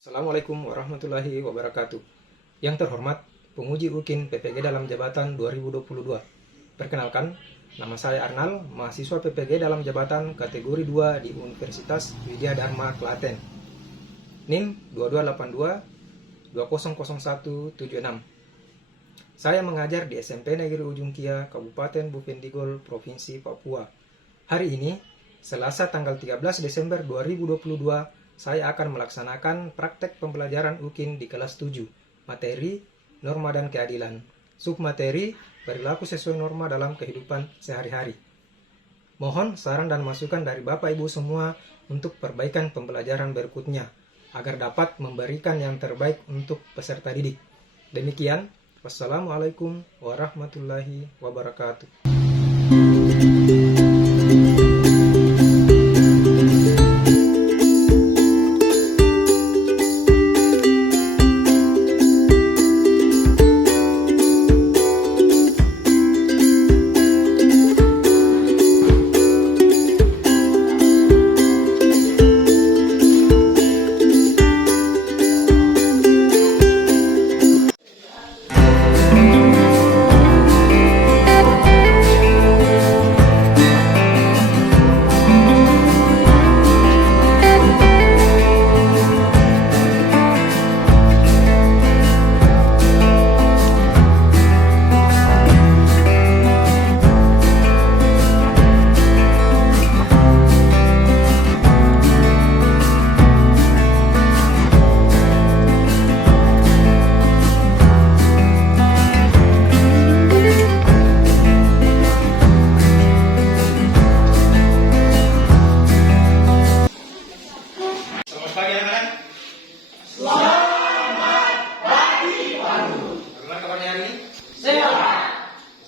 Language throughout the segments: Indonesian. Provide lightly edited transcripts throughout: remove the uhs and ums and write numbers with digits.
Assalamualaikum warahmatullahi wabarakatuh. Yang terhormat, penguji UKIN PPG dalam jabatan 2022. Perkenalkan, nama saya Arnal, mahasiswa PPG dalam jabatan kategori 2 di Universitas Widya Dharma Klaten. NIM 2282 200176. Saya mengajar di SMP Negeri Ujung Kia, Kabupaten Bovendigol, Provinsi Papua. Hari ini, Selasa tanggal 13 Desember 2022, saya akan melaksanakan praktek pembelajaran UKIN di kelas 7, materi, norma dan keadilan. Submateri, perilaku sesuai norma dalam kehidupan sehari-hari. Mohon saran dan masukan dari Bapak Ibu semua untuk perbaikan pembelajaran berikutnya, agar dapat memberikan yang terbaik untuk peserta didik. Demikian, wassalamualaikum warahmatullahi wabarakatuh.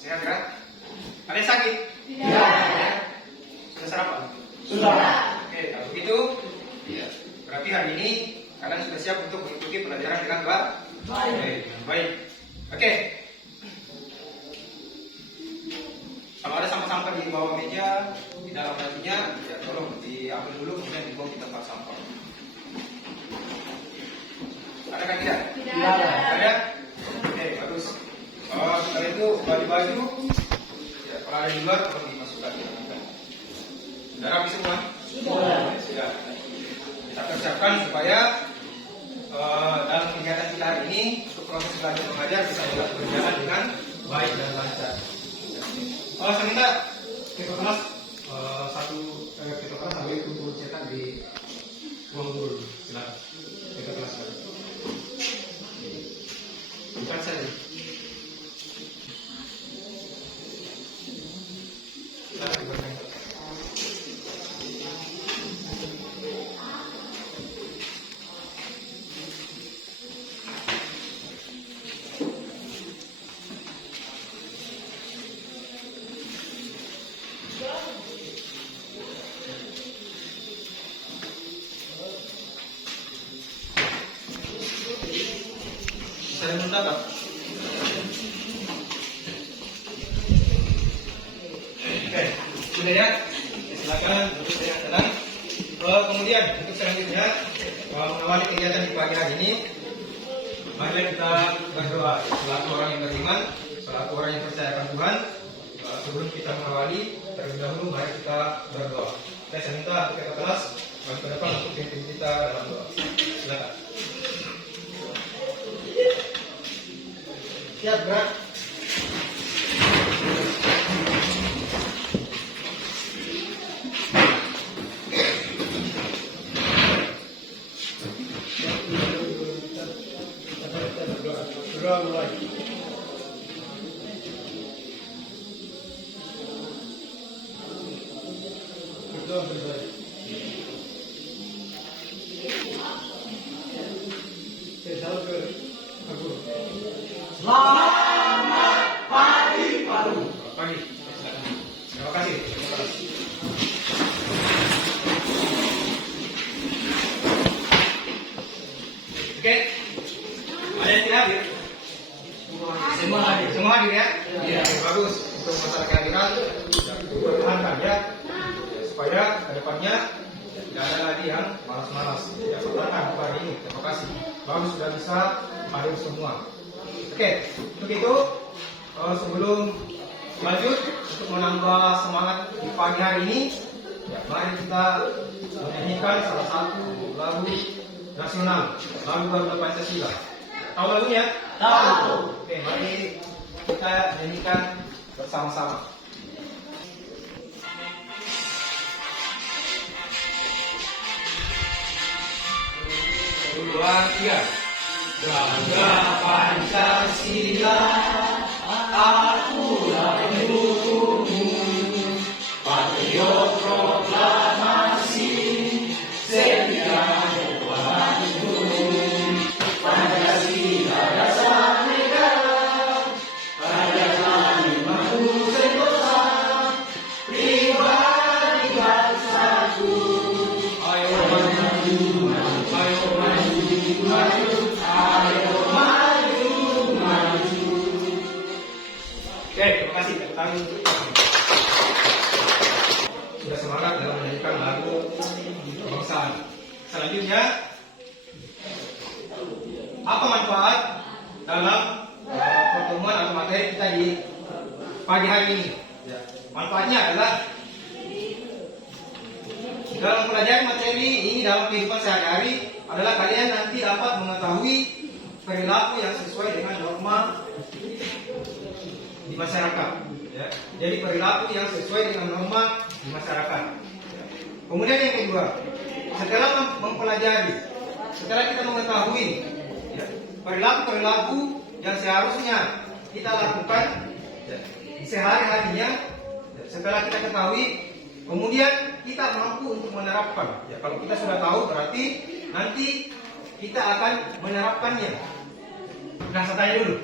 Sehat kan? Ada yang sakit? Tidak. Sudah sarapan? Sudah. Oke, kalau begitu, berarti hari ini kalian sudah siap untuk mengikuti pelajaran dengan baik. Oke. Kalau ada sampah-sampah di bawah meja, di dalam lacinya, ya tolong diambil dulu kemudian dibuang di tempat sampah. Ada kan tidak? Tidak. Ada? Oke, bagus. Setelah itu baju-baju, ya, kalau ada di luar tolong dimasukkan. Sudah rapi semua? Sudah. Kita persiapkan supaya dalam kegiatan kita hari ini untuk proses belajar mengajar bisa berjalan dengan baik dan lancar. Saya minta kita kelas kita kelas sambil untuk cetak di ruang guru. Silakan. Kita kelas. Bukan saja. Saya minta Pak. Oke, sudah ya. Silakan untuk saya tenang. Kemudian untuk selanjutnya mengawali kegiatan di pagi hari ini, mari kita berdoa selaku orang yang beriman, selaku orang yang percaya akan Tuhan. Sebelum kita mengawali, terlebih dahulu mari kita berdoa. Saya minta untuk kita kelas maju ke depan untuk pimpin kita dalam doa. Silakan. Siap, gerak. Berdoa mulai. Berdoa mulai. Selamat pagi, Palu. Pagi. Terima kasih. Oke. Ada yang tidak hadir? Semua hadir ya? Iya. Bagus. Untuk masalah kehadiran, pertahankan ya, supaya kedepannya Tidak ada lagi yang malas-malas. Ya, silakan hari ini. Terima kasih. Baru sudah bisa hadir semua. Oke, untuk itu sebelum lanjut untuk menambah semangat di pagi hari ini, ya, mari kita menyanyikan salah satu lagu nasional, lagu Garuda Pancasila. Tahu lagunya? Tahu. Oke, mari kita nyanyikan bersama-sama. 2, 3. Garuda Pancasila, akulah pendukungmu, patriot proklamasi, setia Tuhanku. Pancasila dasar negara, karya manusia sentosa, pribadi bangsaku. Ayo maju, ayo maju, maju, ayo maju, maju. Oke, terima kasih. Sudah semangat dalam menyanyikan lagu kebangsaan. Selanjutnya, apa manfaat dalam pertemuan atau materi kita di pagi hari ini? Manfaatnya adalah dalam mempelajari materi ini dalam kehidupan sehari-hari adalah kalian nanti dapat mengetahui perilaku yang sesuai dengan norma di masyarakat. Ya. Jadi perilaku yang sesuai dengan norma di masyarakat. Ya. Kemudian yang kedua, setelah mempelajari, setelah kita mengetahui ya, perilaku-perilaku yang seharusnya kita lakukan ya, di sehari-harinya, ya, setelah kita ketahui, kemudian kita mampu untuk menerapkan. Ya, kalau kita sudah tahu, berarti nanti kita akan menerapkannya. Nah, saya tanya dulu.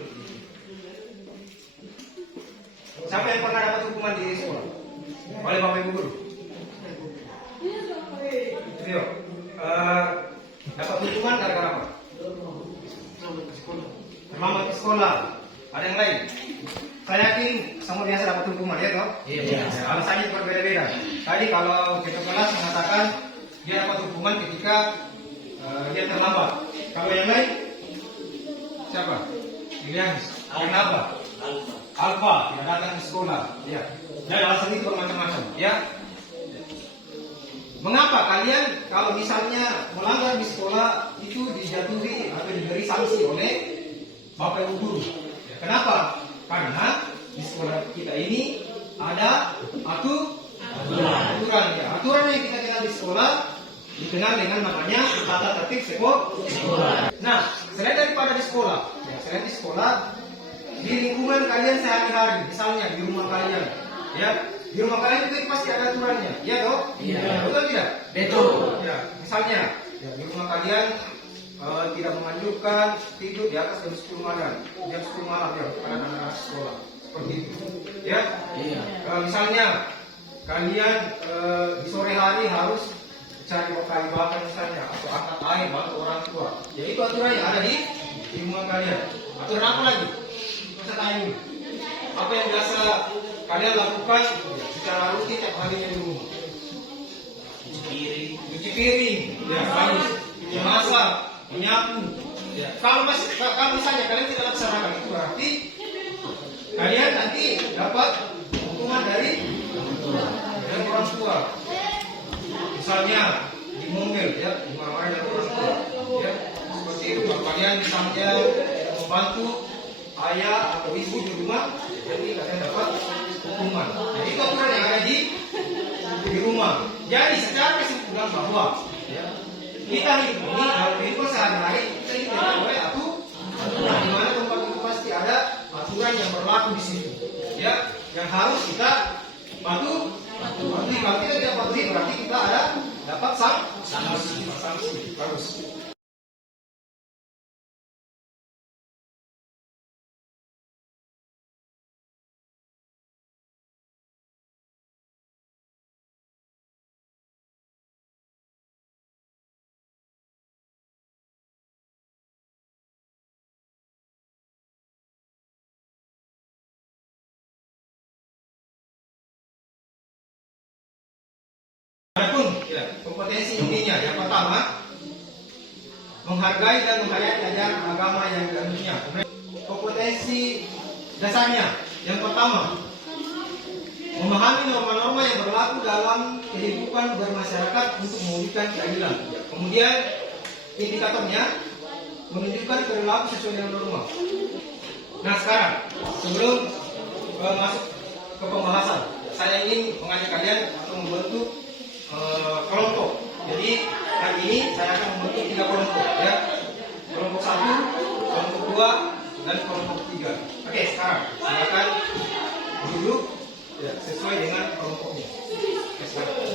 Siapa yang pernah dapat hukuman di sekolah? Oleh Bapak Ibu Guru? Trio. Dapat hukuman gara-gara apa? Terlambat ke sekolah. Ada yang lain? Saya yakin semua biasa dapat hukuman, ya toh? Iya. Alasannya berbeda-beda. Tadi kalau ketua kelas mengatakan dia dapat hukuman ketika dia terlambat. Kalau yang lain siapa? Julianis. Kenapa? Alfa tidak datang ke sekolah. Ya. Dan alasan itu bermacam-macam. Ya. Mengapa kalian kalau misalnya melanggar di sekolah itu dijatuhi atau diberi sanksi oleh Bapak Ibu Guru? Ya, kenapa? Karena di sekolah kita ini ada aturan. Ya. Aturan yang kita kenal di sekolah dikenal dengan namanya tata tertib sekolah. Nah, selain daripada di sekolah, ya, selain di sekolah, di lingkungan kalian sehari-hari, misalnya di rumah kalian, ya, di rumah kalian itu pasti ada aturannya, ya toh? Iya. Betul tidak? Betul. Ya, misalnya, ya, di rumah kalian tidak menganjurkan tidur di atas jam 10 malam ya untuk anak-anak sekolah, seperti itu, ya. Iya. Misalnya kalian di sore hari harus cari kayu bakar misalnya, atau angkat air bantu orang tua, ya itu aturan yang ada di rumah kalian. Aturan apa lagi? Tanya, apa yang biasa kalian lakukan secara rutin tiap harinya di rumah? Cuci piring, ya, harus memasak, menyapu. Ya. Kalau misalnya kalian tidak laksanakan itu berarti kalian nanti dapat hukuman dari orang tua. Misalnya dimongkel, ya, dimarahin dari orang tua. Ya, seperti itu. Kalau kalian misalnya membantu ayah atau ibu di rumah, jadi kalian dapat hukuman. Jadi itu aturan yang ada di rumah. Jadi secara kesimpulan bahwa ya, kita hidup ini dalam kehidupan sehari-hari kita hidup oleh aturan, di mana tempat itu pasti ada aturan yang berlaku di situ. Ya, yang harus kita patuhi. Kalau kita tidak patuhi berarti kita ada dapat sanksi. Bagus. Adapun kompetensi intinya yang pertama menghargai dan menghayati ajaran agama yang dianutnya. Kompetensi dasarnya yang pertama memahami norma-norma yang berlaku dalam kehidupan bermasyarakat untuk mewujudkan keadilan. Kemudian indikatornya menunjukkan perilaku sesuai dengan norma. Nah sekarang sebelum masuk ke pembahasan, saya ingin mengajak kalian untuk membentuk kelompok. Jadi hari ini saya akan membentuk 3 kelompok, ya. Kelompok 1, kelompok 2, dan kelompok 3. Oke, sekarang silakan duduk ya, sesuai dengan kelompoknya. Oke, silakan.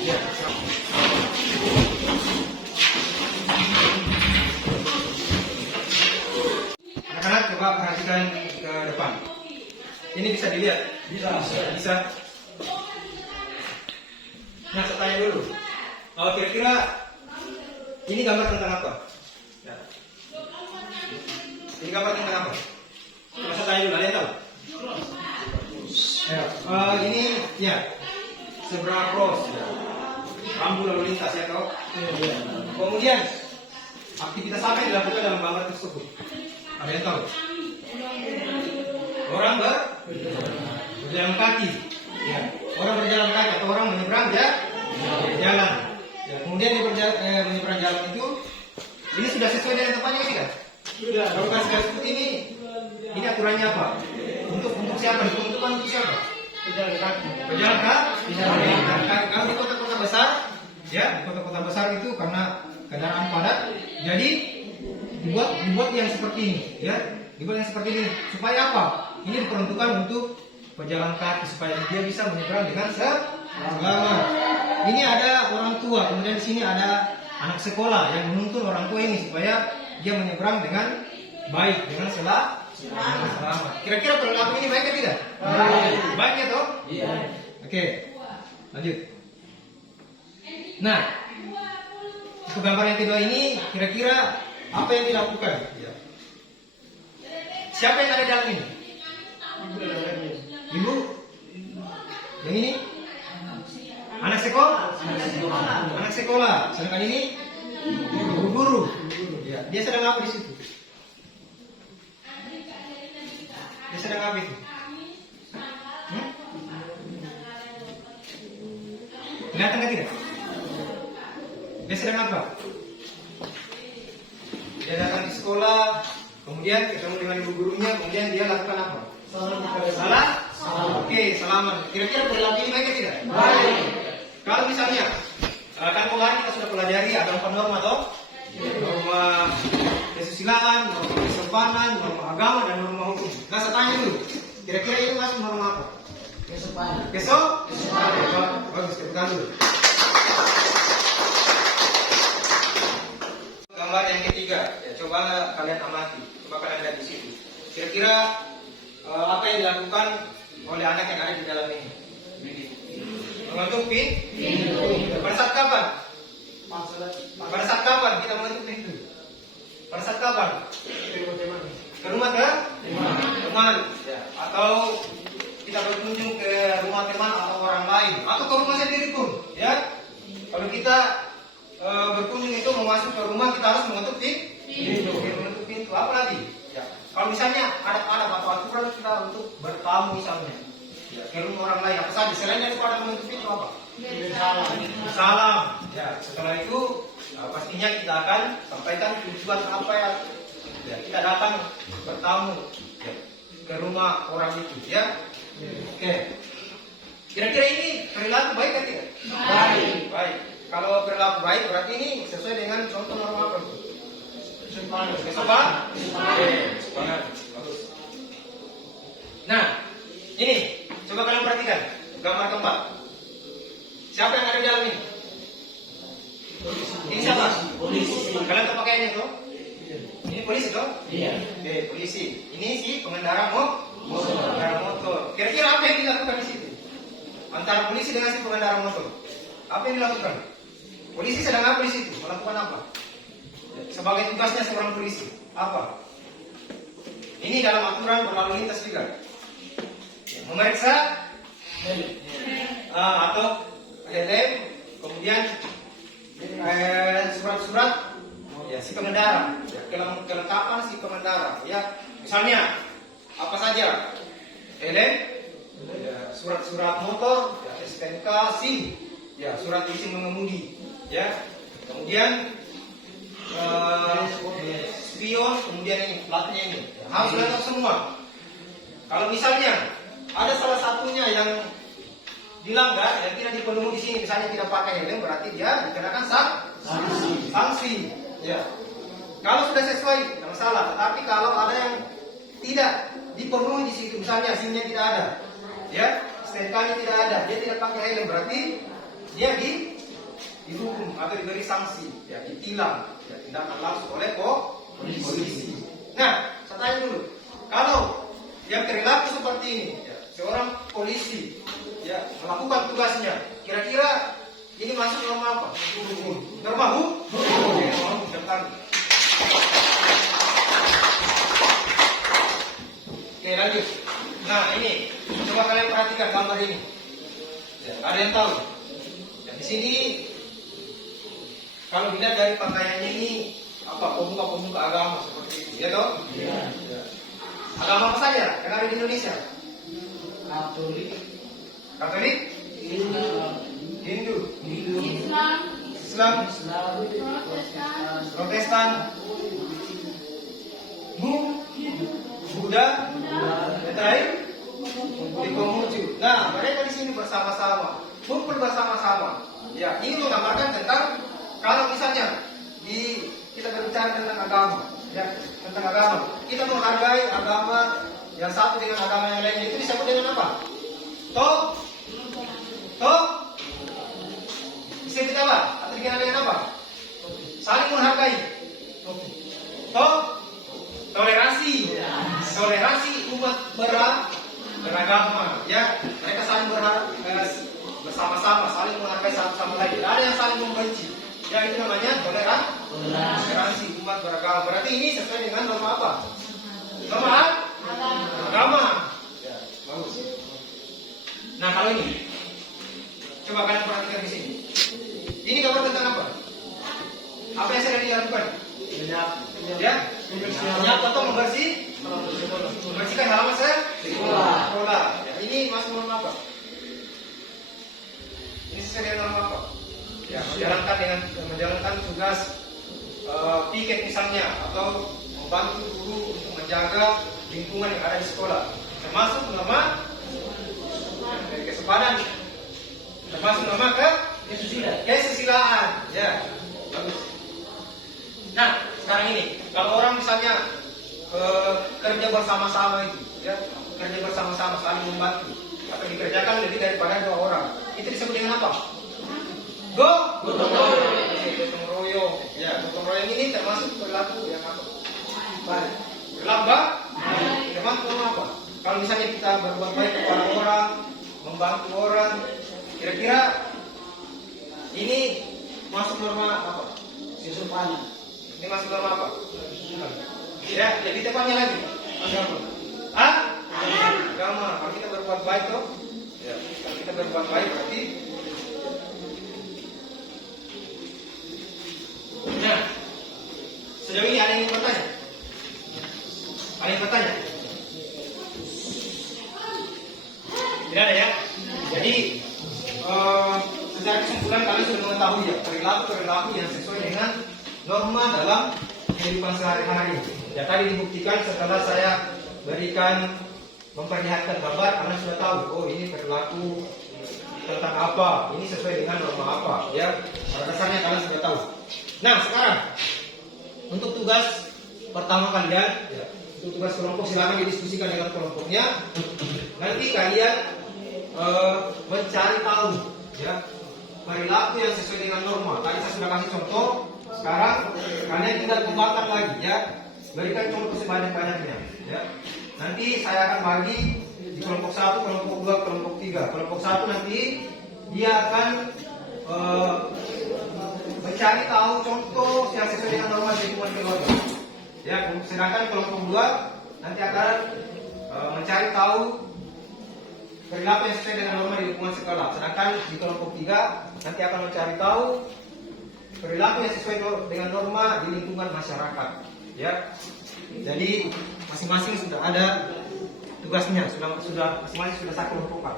Ya, anak-anak coba perhatikan ke depan. Ini bisa dilihat? Bisa. Nah, saya tanya dulu. Kira-kira ini gambar tentang apa? Ya. Ini gambar tentang apa? Coba saya tanya dulu, kalian tahu? Ya. Ini ya zebra cross, ya. Rambu lalu lintas, ya tahu? Kemudian aktivitas apa yang dilakukan dalam gambar tersebut? Ada yang tahu? Orang berjalan kaki, ya. Orang berjalan kaki atau orang menyeberang jalan. Ya, kemudian menyeberang jalan itu, ini sudah sesuai dengan tempatnya tidak? Sudah. Kalau sudah seperti ini aturannya apa? Untuk siapa? Diperuntukkan untuk siapa? Pejalan kaki. Kalau di kota-kota besar, ya di kota-kota besar itu karena kendaraan padat, jadi dibuat yang seperti ini, ya. Dibuat yang seperti ini supaya apa? Ini diperuntukkan untuk pejalan kaki supaya dia bisa menyeberang dengan selamat. Ini ada orang tua, kemudian di sini ada anak sekolah yang menuntun orang tua ini supaya dia menyeberang dengan baik, dengan selamat. Kira-kira perilaku ini baik atau tidak? Baik ya toh? Iya. Oke, lanjut. Nah, untuk gambar yang kedua ini kira-kira apa yang dilakukan? Ya. Siapa yang ada dalam ini? Ibu? Yang ini? Anak sekolah. Sedangkan ini guru. Ya. Dia sedang apa di situ? Dia sedang apa itu? Kelihatan nggak tidak? Dia sedang apa? Dia datang di sekolah, kemudian ketemu dengan ibu gurunya, kemudian dia lakukan apa? Salah? Oke, salaman. Kira-kira perilaku ini baik atau tidak? Baik. Kalau misalnya, kan kemarin kita sudah pelajari ada 4 norma toh? Norma kesusilaan, norma kesopanan, norma agama, dan norma hukum. Nah, saya tanya dulu, kira-kira ini masuk norma apa? Kesopanan. Kesopanan. Bagus, kita dulu. Gambar yang ketiga, ya, coba kalian amati, coba kalian lihat di situ. Kira-kira apa yang dilakukan oleh anak yang ada di dalam ini? Mengetuk pintu. Pada saat kapan? Pada saat kapan kita mengetuk pintu? Pada saat kapan? Ke rumah teman, ya. Atau kita berkunjung ke rumah teman atau orang lain, atau ke rumah sendiri pun, ya. Kalau kita berkunjung itu mau masuk ke rumah, kita harus mengetuk pintu. Apa lagi? Ya. Kalau misalnya ada atau aturan kita untuk bertamu misalnya, ya, ke rumah orang lain, apa saja selain daripada mengetuk pintu apa? Salam. Ya. Setelah itu pastinya kita akan sampaikan tujuan apa ya kita datang bertamu, ya, ke rumah orang itu, ya. Oke. Kira-kira ini perilaku baik atau tidak? Baik. Kalau perilaku baik berarti ini sesuai dengan contoh norma apa? Kesopanan. Bagus. Nah, ini coba kalian perhatikan gambar keempat. Siapa yang ada di dalam ini? Ini siapa? Polisi. Kalian tahu pakaiannya tuh? Ini polisi toh? Iya. Oke, polisi. Ini si pengendara motor. Kira-kira apa yang dilakukan di situ? Antara polisi dengan si pengendara motor. Apa yang dilakukan? Polisi sedang apa di situ? Melakukan apa? Sebagai tugasnya seorang polisi. Apa? Ini dalam aturan berlalu lintas juga. Ya, memeriksa atau helm, kemudian surat-surat ya si pengendara, ya, kelengkapan si pengendara. Ya, misalnya apa saja? Helm, ya, surat-surat motor, ya, STNK, SIM, ya, surat izin mengemudi, ya. Kemudian spion, kemudian ini platnya ini harus lengkap semua. Kalau misalnya ada salah satunya yang dilanggar, yang tidak dipenuhi di sini, misalnya tidak pakai helm, berarti dia dikenakan sanksi. Ya. Kalau sudah sesuai, tidak masalah. Tetapi kalau ada yang tidak dipenuhi di situ, misalnya SIM-nya tidak ada, ya, STNK-nya tidak ada, dia tidak pakai helm, berarti dia dihukum atau diberi sanksi, ya, ditilang, ya, tindakan langsung oleh polisi. Nah, saya tanya dulu, kalau yang perilaku seperti ini, ya, seorang polisi, ya, melakukan tugasnya, kira-kira ini masuk norma apa? Norma hukum. Oke, lanjut. Nah, ini coba kalian perhatikan gambar ini. Ya, ada yang tahu? Ya, di sini kalau dilihat dari pakaiannya ini apa, pemuka agama seperti itu, ya toh? Iya. Ya. Agama apa saja yang ada di Indonesia? Katolik, Hindu, Islam, Protestan, Buddha, yang terakhir Konghucu. Nah, mereka di sini bersama-sama, kumpul bersama-sama. Ya, ini menggambarkan tentang kalau misalnya kita berbicara tentang agama, ya, tentang agama, kita menghargai agama yang satu dengan agama yang lain, itu disebut dengan apa? Toh, disebut apa? Atau dikenal dengan apa? Saling menghargai. Toleransi umat beragama, ya, mereka saling bersama-sama, saling menghargai satu sama lain. Tidak ada yang saling membenci. Ya, itu namanya toleransi umat beragama. Berarti ini sesuai dengan norma apa? Norma agama. Ya, bagus. Nah, kalau ini, coba kalian perhatikan di sini. Ini gambar tentang apa? Apa yang sedang dilakukan? Ya, menyapu atau membersihkan halaman sekolah. Ya, ini masuk norma apa? Ini sesuai dengan norma apa? Ya, menjalankan tugas piket misalnya, atau membantu guru untuk menjaga lingkungan yang ada di sekolah, termasuk norma kesepadan, termasuk norma kesusilaan. Ya, bagus. Nah, sekarang ini kalau orang misalnya kerja bersama-sama itu, ya, kerja bersama-sama saling membantu, atau dikerjakan lebih daripada 2 orang, itu disebut dengan apa? Gotong royong. Ya, gotong royong ini termasuk perilaku yang apa? Berlambak. Termasuk apa? Kalau misalnya kita berbuat baik kepada orang, membantu orang, kira-kira ini masuk norma apa? Ini masuk norma apa? Ya, lebih tepatnya lagi. Agama. Kalau kita berbuat baik toh, ya, kalau kita berbuat baik berarti. Nah, sejauh ini ada yang bertanya? Ada yang bertanya? Tidak ada ya? Jadi secara kesimpulan kalian sudah mengetahui ya perilaku yang sesuai dengan norma dalam kehidupan sehari-hari. Ya, tadi dibuktikan setelah saya berikan memperlihatkan gambar, kalian sudah tahu, oh ini perilaku tentang apa, ini sesuai dengan norma apa, ya. Pada dasarnya kalian sudah tahu. Nah, sekarang untuk tugas pertama kalian, ya, untuk tugas kelompok silakan didiskusikan dengan kelompoknya. Nanti kalian mencari tahu, ya, perilaku yang sesuai dengan norma. Tadi saya sudah kasih contoh. Sekarang kalian tinggal kembangkan lagi, ya. Berikan contoh sebanyak-banyaknya, ya. Nanti saya akan bagi di kelompok 1, kelompok 2, kelompok 3. Kelompok 1 nanti dia akan mencari tahu contoh yang sesuai dengan norma lingkungan keluarga. Ya, sedangkan kelompok 2 nanti akan mencari tahu perilaku yang sesuai dengan norma di lingkungan sekolah. Sedangkan di kelompok 3 nanti akan mencari tahu perilaku yang sesuai dengan norma di lingkungan masyarakat. Ya, jadi masing-masing sudah ada tugasnya, sudah masing-masing sudah saya kelompokkan.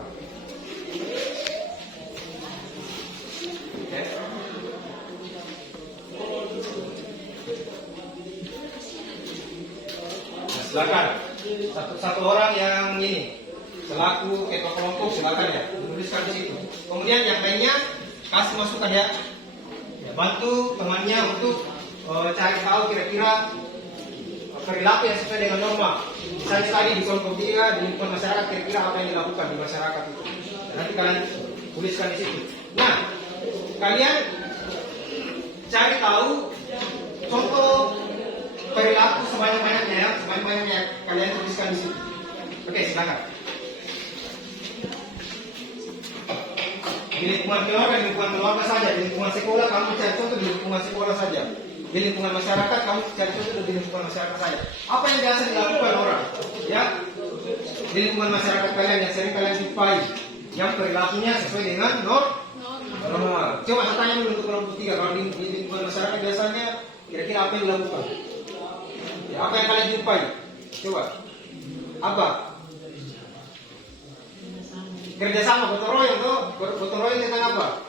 Okay. Nah, silakan satu orang yang ini selaku ketua kelompok silakan ya menuliskan di situ. Kemudian yang lainnya kasih masukan ya, bantu temannya untuk cari tahu kira-kira perilaku yang sesuai dengan norma. Misalnya tadi di kelompok 3 di lingkungan masyarakat kira-kira apa yang dilakukan di masyarakat itu. Dan nanti kalian tuliskan di situ. Nah, kalian cari tahu contoh perilaku sebanyak-banyaknya ya, sebanyak-banyaknya kalian tuliskan di situ. Oke, silakan. Di lingkungan keluarga saja, di lingkungan sekolah kamu cari contoh di lingkungan sekolah saja. Di lingkungan masyarakat kamu cari contoh di lingkungan masyarakat saja. Apa yang biasa dilakukan orang? Ya, di lingkungan masyarakat kalian yang sering kalian jumpai, yang perilakunya sesuai dengan norma. Coba saya tanya dulu untuk kelompok 3, kalau di lingkungan masyarakat biasanya kira-kira apa yang dilakukan? Ya, apa yang kalian jumpai? Coba. Apa? Kerjasama, gotong royong tuh. Gotong royong tentang apa?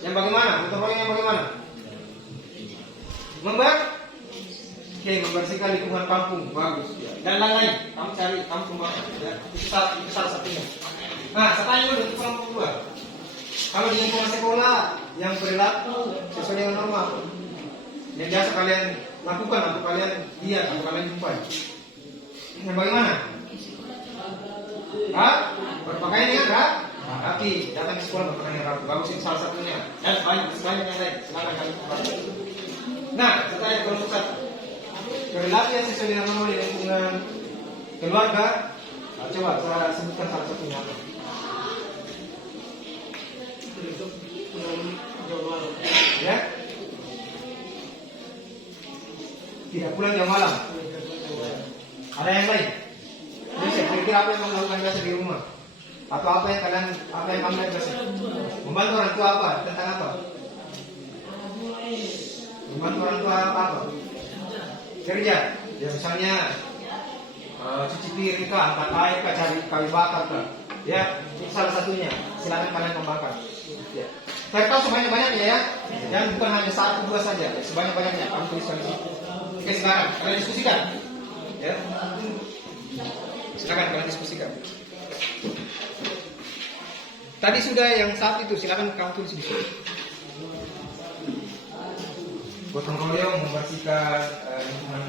Yang bagaimana? Gotong royong yang bagaimana? Membersihkan lingkungan kampung, bagus. Ya. Dan lain-lain, kamu cari, kamu kembangkan. Ya. Itu salah satunya. Nah, saya tanya dulu untuk kelompok 2. Kalau di lingkungan sekolah yang perilaku sesuai dengan norma, yang biasa kalian lakukan atau kalian lihat atau kalian jumpai, yang bagaimana? Berpakaian dengan rapi, datang ke sekolah berpakaian dengan rapi, bagus itu salah satunya. Dan banyak yang lain, silakan kalian kembali. Nah, saya tanya kelompok 1. Perilaku yang sesuai dengan norma di lingkungan keluarga, coba saya sebutkan salah satunya. Ya, tidak pulang jam malam. Ada yang lain? Jadi kira-kira apa yang kamu lakukan biasa di rumah? Atau apa yang kamu lakukan biasa? Membantu orang tua apa? Tentang apa? Membantu orang tua apa? Kerja. Ya misalnya cuci piring kah, angkat air kah, cari kayu bakar kah. Ya, itu salah satunya. Silakan kalian kembangkan. Ya. Cari tahu sebanyak-banyaknya ya. Dan bukan hanya 1, 2 saja. Ya, sebanyak-banyaknya kamu tuliskan di situ. Oke, sekarang kalian diskusikan. Ya. Silakan kalian diskusikan. Tadi sudah yang 1 itu, silakan kamu tulis di situ. Gotong royong membersihkan lingkungan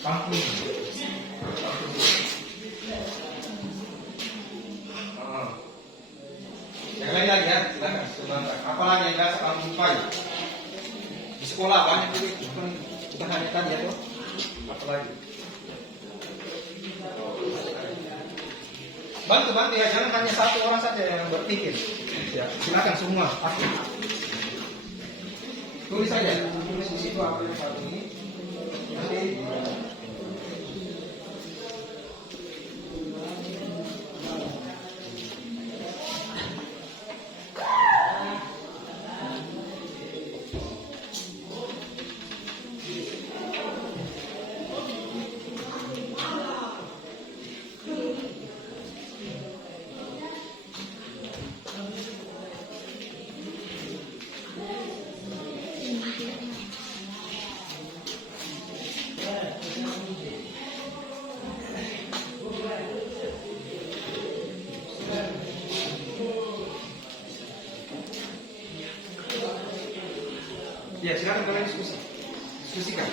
kampung. Yang lain lagi ya, silakan. Apalagi yang biasa kamu jumpai di sekolah banyak juga, bukan hanya tadi ya toh. Apalagi bantu ya, jangan hanya 1 orang saja yang berpikir. Ya, silakan semua. Tulis saja, tulis di situ apa yang saat ini. Nanti ya, silakan kalian diskusikan.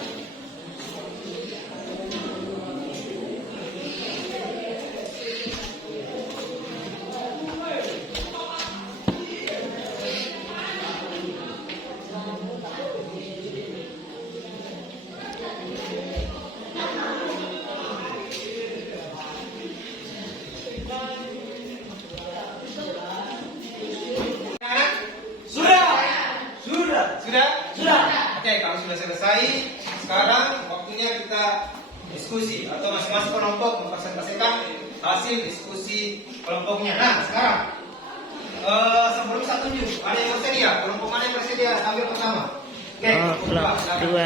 Sudah. Oke, kalau untuk masing-masing kelompok mempresentasikan hasil diskusi kelompoknya. Nah, sekarang sebelum saya tunjuk, ada yang bersedia? Kelompok mana yang bersedia? Tampil pertama. Oke, kelompok dua.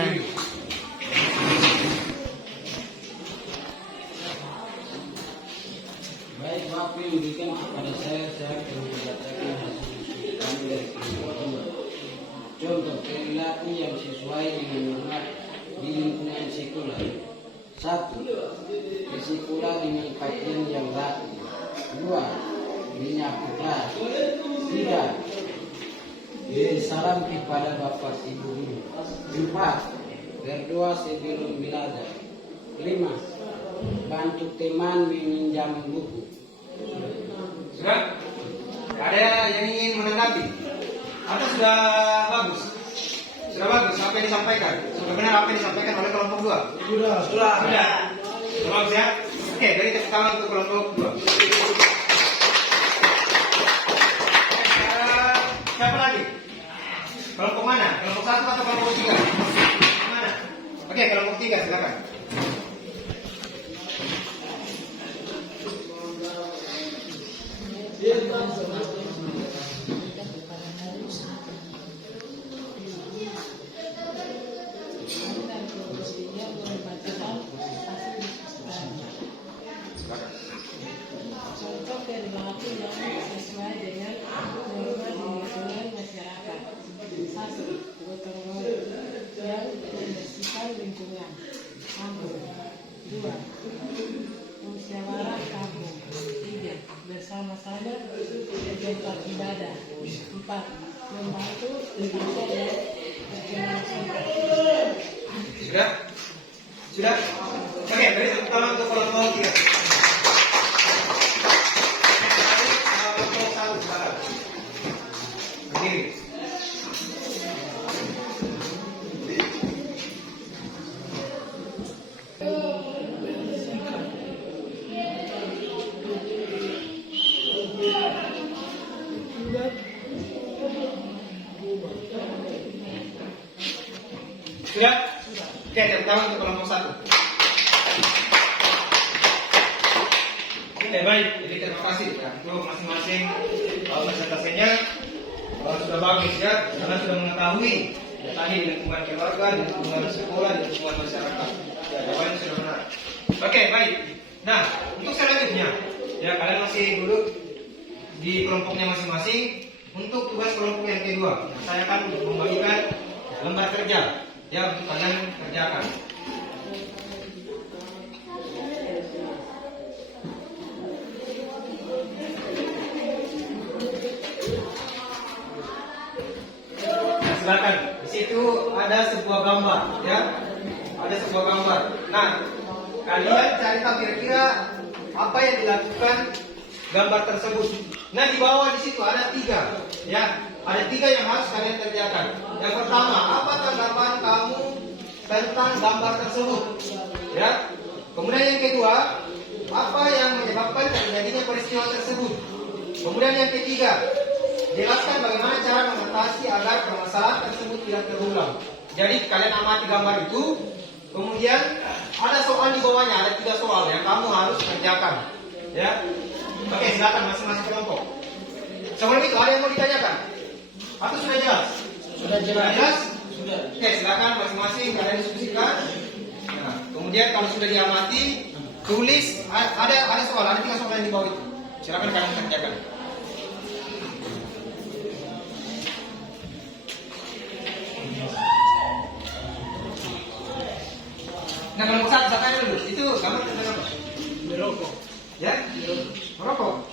Baik, Bapak berikan kepada saya akan membacakan hasil diskusi kami dari kelompok 2. Contoh perilaku yang sesuai dengan norma di lingkungan sekolah. 1. Bersekolah dengan pakaian yang rapi. 2. Menyapu kelas. 3. Beri salam kepada bapak ibu guru. 4. Berdoa sebelum belajar. 5. Bantu teman meminjam buku. Sudah? Ada yang ingin menanggapi? Atau sudah bagus? Sudah bagus apa yang disampaikan? Sudah benar apa yang disampaikan oleh kelompok 2? Sudah. Bagus ya? Oke, dari tepuk tangan untuk kelompok 2. Siapa lagi? Kelompok mana? Kelompok 1 atau kelompok 3? Mana? Oke, kelompok 3 silakan. Contoh perilaku yang sesuai dengan norma di lingkungan masyarakat. 1. Gotong royong yang membersihkan lingkungan kampung. 2. Musyawarah kampung. 3. Bersama-sama di tempat ibadah. 4. Membantu tetangga dan berjalan sampah. Sudah? Sudah? Oke, beri tepuk tangan untuk kelompok 3. Berdiri. Sudah? Oke, tepuk tangan untuk kelompok 1. Oke, baik. Jadi terima kasih ya, untuk masing-masing presentasinya. Sudah bagus ya, karena sudah mengetahui ya, tadi di lingkungan keluarga, di lingkungan sekolah, di lingkungan masyarakat. Ya, jawabannya sudah benar. Oke, baik. Nah, untuk selanjutnya, ya kalian masih duduk di kelompoknya masing-masing. Untuk tugas kelompok yang kedua, saya akan membagikan lembar kerja ya untuk kalian kerjakan. Silakan. Di situ ada sebuah gambar, ya. Ada sebuah gambar. Nah, kalian cari tahu kira-kira apa yang dilakukan gambar tersebut. Nah, di bawah di situ ada 3, ya. Ada 3 yang harus kalian kerjakan. Yang pertama, apa tanggapan kamu tentang gambar tersebut, ya. Kemudian yang kedua, apa yang menyebabkan terjadinya peristiwa tersebut. Kemudian yang ketiga, jelaskan bagaimana cara mengatasi agar permasalahan tersebut tidak terulang. Jadi kalian amati gambar itu, kemudian ada soal di bawahnya, ada 3 soal yang kamu harus kerjakan. Ya, oke, silakan masing-masing kelompok. Sebelum itu ada yang mau ditanyakan? Atau sudah jelas? Sudah jelas? Sudah. Oke, silakan masing-masing kalian diskusikan. Nah, kemudian kalau sudah diamati, tulis. Ada soal, ada 3 soal yang di bawah itu. Silakan kalian kerjakan. Nah, kalau satu saya dulu, itu gambar tentang apa? Merokok. Ya? Merokok.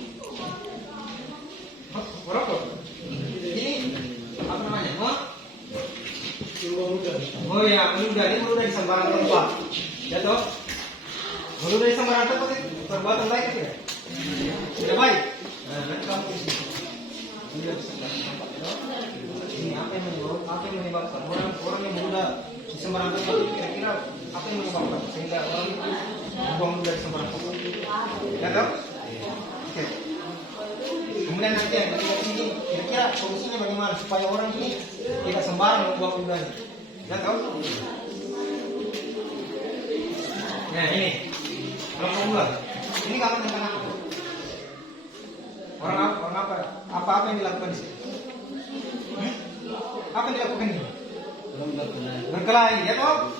Merokok. Ini apa namanya? Oh ya, meludah. Ini meludah di sembarang tempat. Ya toh? Meludah di sembarang tempat itu perbuatan baik itu ya? Tidak baik. Nah, nanti kamu di sini. Meludah di sembarang tempat itu. Ini apa yang menyebabkan orang yang meludah di sembarang tempat itu kira-kira apa yang menyebabkan sehingga orang itu buang meludah di sembarang tempat? Ya toh? Oke. Kemudian nanti yang dari sini kira-kira solusinya bagaimana supaya orang ini tidak sembarang membuang ludahnya. Ya tahu? Nah ini Kalau pemula, ini kamar tentang apa? Orang apa? Apa yang dilakukan di sini? Apa yang dilakukan ini? Berkelahi, ya toh?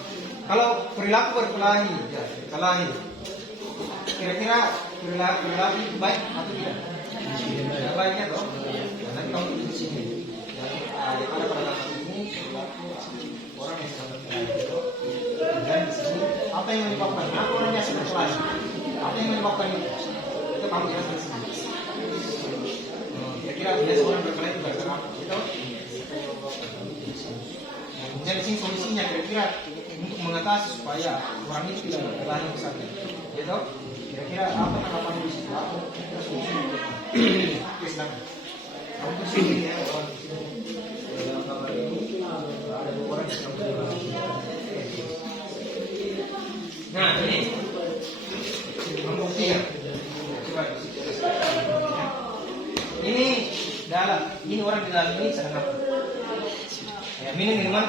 Kalau perilaku berkelahi, ya berkelahi. Kira-kira perilaku itu baik atau tidak? Tidak baiknya toh? Nanti kamu di sini. Ada pada kasus ini perilaku orang yang sedang berkelahi. Dan di sini apa yang menyebabkan? Kenapa orang biasa berkelahi? Apa yang menyebabkan itu? Itu kamu jelas di sini. Kira-kira biasa orang berkelahi itu gara-gara apa? Gitu? Kemudian di sini solusinya kira-kira untuk mengatasi supaya orang itu tidak berkelahi misalnya. Gitu? Kira-kira apa tanggapan di situ? Apa solusinya? Oke, silakan. Kamu di sini ya, orang di sini. Dalam kamar ini ada 2 orang yang sedang berkelahi. Nah, ini membuktikan. Coba ini ini orang di dalam ini sedang apa? Ya, minuman minuman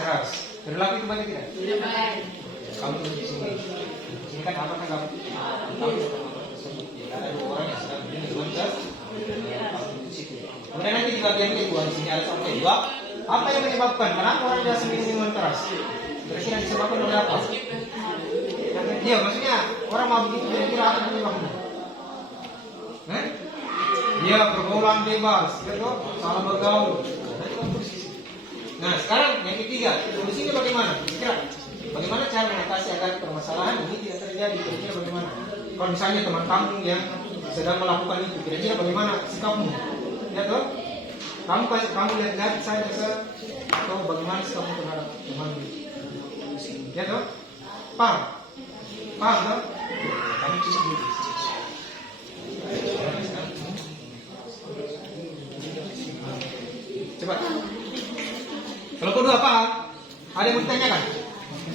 keras. Perilaku itu banyak tidak? Tidak baik. Kamu di sini. Di sini kan apa kan kamu? Tersebut. Ya, ada 2 orang yang sedang minum minuman keras. Di situ. Kemudian nanti di bagian kedua di sini ada sampai 2. Apa yang menyebabkan? Kenapa orang biasa minum minuman keras? Kira-kira disebabkan oleh apa? Iya, maksudnya orang mau begitu kira-kira apa penyebabnya? Dia pergaulan bebas, gitu, salah bergaul. Nah, sekarang yang ketiga, solusinya bagaimana? Kira bagaimana cara mengatasi agar permasalahan ini tidak terjadi? Kira-kira bagaimana? Kalau misalnya teman kamu yang sedang melakukan itu, kira-kira bagaimana sikapmu? Ya toh? Kamu lihat saya atau bagaimana sikapmu terhadap teman itu? Ya toh? Paham toh? Kamu sendiri. Coba. Kalau kedua paham? Ada yang mau ditanyakan?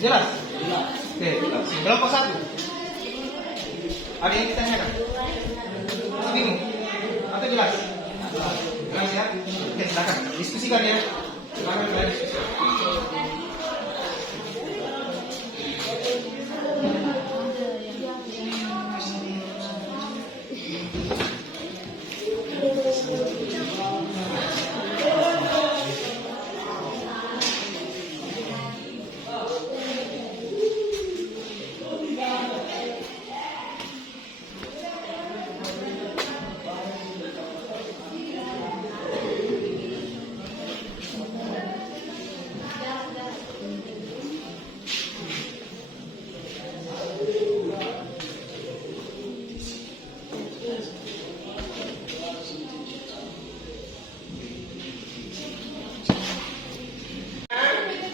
Jelas? Oke. Kelompok 1. Ada yang ditanyakan? Masih bingung? Atau jelas? Jelas ya? Oke, silakan. Diskusikan ya. Silakan kita diskusi.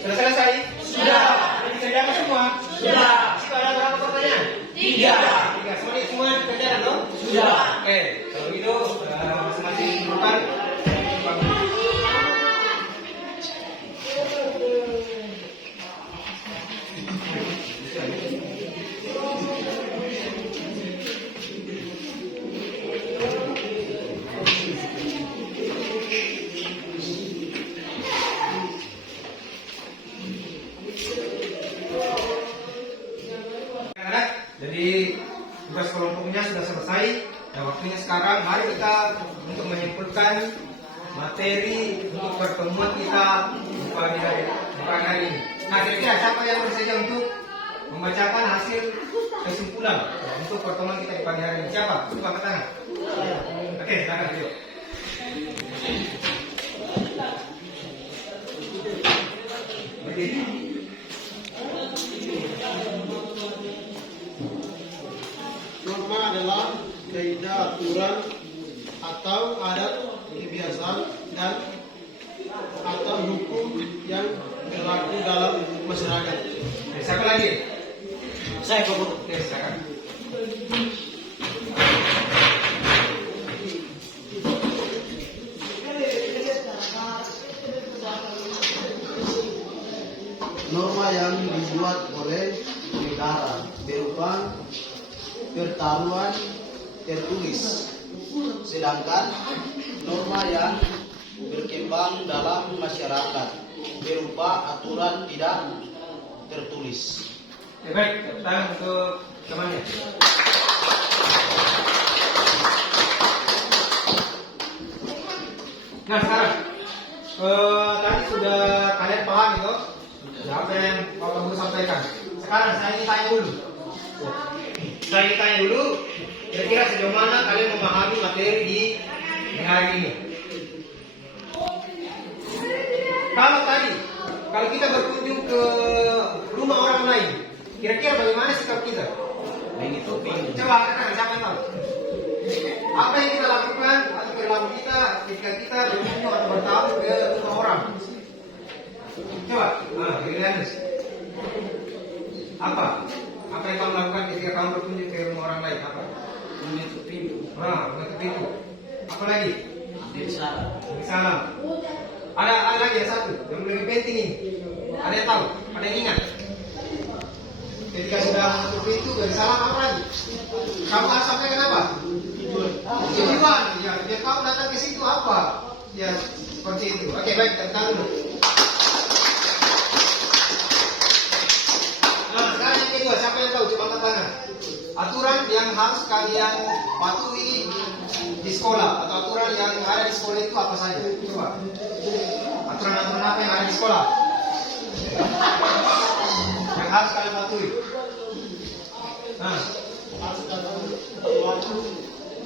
Sudah selesai? Sudah. Dikerjakan semua? Sudah. Siapa ada berapa pertanyaan? 3. Semua dikerjakan dong? Sudah. Oke. Kalau gitu masing-masing bukan. Jadi tugas kelompoknya sudah selesai. Dan waktunya sekarang mari kita untuk menyimpulkan materi untuk pertemuan kita pagi hari ini. Nah, kira-kira siapa yang bersedia untuk membacakan hasil kesimpulan untuk pertemuan kita di pagi hari ini? Siapa? Coba angkat tangan. Oke, silakan dulu. Berdiri. Norma adalah kaidah aturan atau adat kebiasaan dan atau hukum yang berlaku dalam masyarakat. Siapa lagi? Saya Bapak. Oke, silakan. Norma yang dibuat oleh negara berupa pertaruhan tertulis, sedangkan norma yang berkembang dalam masyarakat berupa aturan tidak tertulis. Oke, baik, tepuk tangan untuk temannya. Nah sekarang tadi sudah kalian paham itu apa yang Bapak Guru sampaikan. Sekarang saya ingin tanya dulu. Kira-kira sejauh mana kalian memahami materi di hari ini? Kalau kita berkunjung ke rumah orang lain, kira-kira bagaimana sikap kita? Coba katakan, siapa yang tahu? Apa yang kita lakukan atau perilaku kita ketika kita berkunjung atau bertamu ke rumah orang? Coba, Gilianus. Apa yang kamu lakukan ketika kamu berkunjung ke rumah orang lain? Apa? Menutup pintu. Menutup pintu. Apa lagi? Salam. Ada lagi yang satu yang lebih penting ini. Ada yang tahu? Ada yang ingat? Ketika sudah menutup pintu, bersalam apa lagi? Kamu harus sampaikan apa? Tujuan. Ya, dia kamu datang ke situ apa? Ya, seperti itu. Oke, baik, kita dulu. Nah, sekarang yang kedua, siapa yang tahu? Coba angkat tangan. Aturan yang harus kalian patuhi di sekolah atau aturan yang ada di sekolah itu apa saja? Coba. Aturan-aturan apa yang ada di sekolah? Yang harus kalian patuhi. Nah,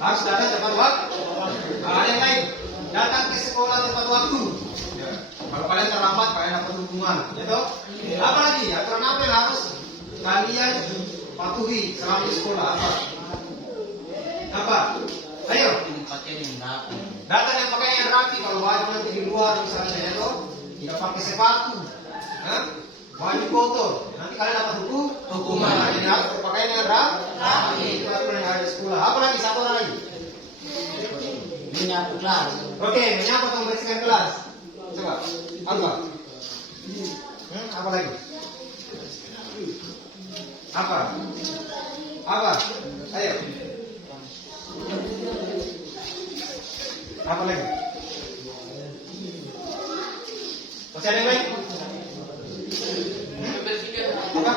harus datang tepat waktu. Ada yang lain, datang ke sekolah tepat waktu. Ya. Kalau kalian terlambat, kalian dapat hukuman. Gitu? Apa lagi? Aturan apa yang harus kalian patuhi selama di sekolah? Apa? Ayo. Datang yang pakai yang rapi. Kalau baju nanti di luar misalnya itu tidak pakai sepatu. Baju kotor, nanti kalian dapat hukuman. Jadi harus berpakaian yang rapi. Itu aturan yang ada di sekolah. Apa lagi? Satu orang lagi. Menyapu kelas. Oke, menyapu atau membersihkan kelas. Coba. Apa? Apa lagi? Apa? Ayo. Apa lagi? Masih ada yang lain? Apa?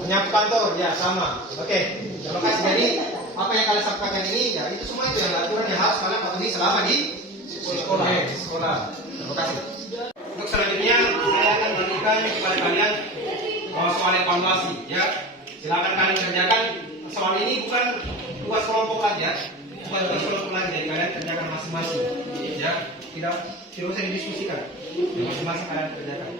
Menyapu kantor, ya sama. Oke, terima kasih. Jadi apa yang kalian sampaikan ini, ya itu semua itu yang aturan yang harus kalian patuhi selama di sekolah. Oke, di sekolah. Terima kasih. Untuk selanjutnya saya akan berikan kepada kalian soal evaluasi. Ya, silakan kalian kerjakan. Soal ini bukan tugas kelompok lagi ya, bukan tugas kelompok lagi. Jadi kalian kerjakan masing-masing. Ya, tidak usah didiskusikan. Masing-masing kalian kerjakan.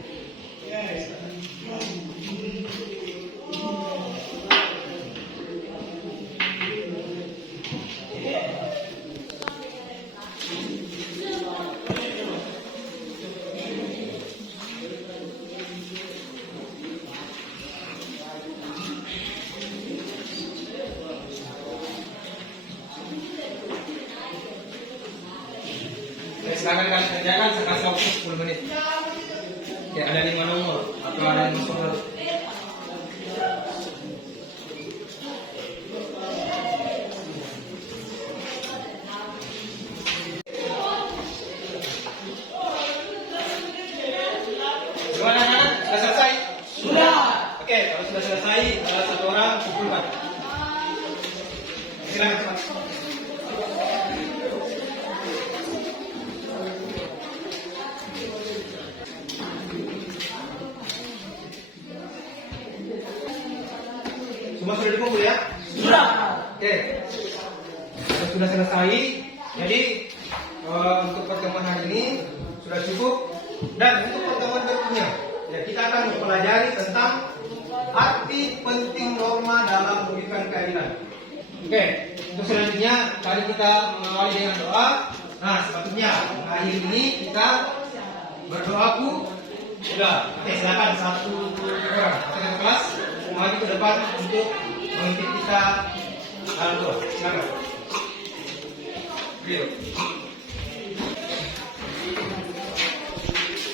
Silakan kalian kerjakan sekali waktu 10 menit. Ya, ada 5 nomor atau ada 5 soal. Gimana anak? Sudah selesai? Sudah. Oke, kalau sudah selesai, satu orang kumpulkan. Silakan cepat. Semua sudah dikumpul ya? Sudah. Oke. Sudah selesai. Jadi untuk pertemuan hari ini sudah cukup. Dan untuk pertemuan berikutnya, ya kita akan mempelajari tentang arti penting norma dalam memberikan keadilan. Oke. Untuk selanjutnya, tadi kita mengawali dengan doa. Nah, sepatutnya akhir ini kita berdoaku. Sudah. Oke, silakan satu orang satu kelas maju ke depan untuk memimpin kita dalam doa. Silakan. Beliau.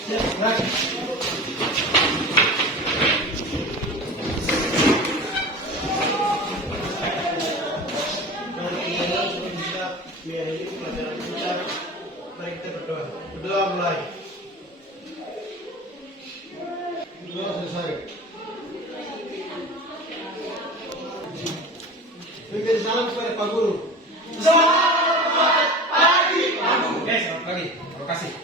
Silakan. Mari kita berdoa. Berdoa mulai. Berdoa selesai. Berikan salam kepada Pak Guru. Oke, selamat pagi. Terima kasih.